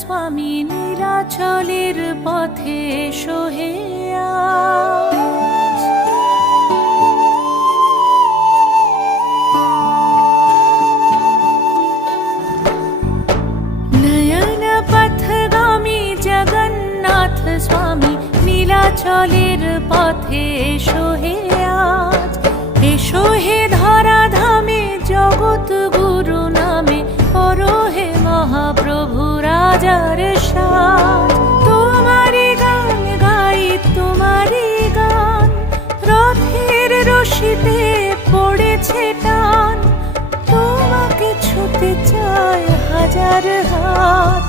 স্বামী নীলাচলের পথে এসো হে আজ। নয়ন পথগামী জগন্নাথ স্বামী নীলাচলের পথে এসো হে আজ। এসো হে ধরাধামে জগৎ গুরু নামে করো হে মহাপ্রভু রাজার সাজ। তোমারি গান গাই তোমারি গান, রথের রশিতে পড়েছে টান। তোমাকে ছুতে চায় হাজার হাত,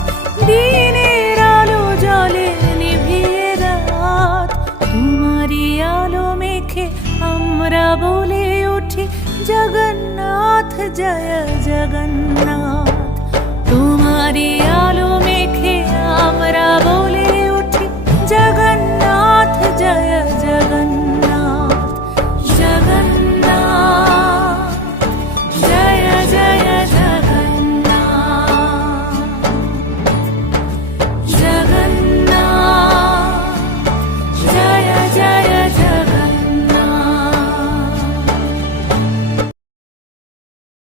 দিনের আলো জলে নিভিয়ে রাত। তোমারি আলো মেখে আমরা বলে উঠি জগন্নাথ জয় জগন্নাথ। তোমারি আলো মেখে আমরা বলি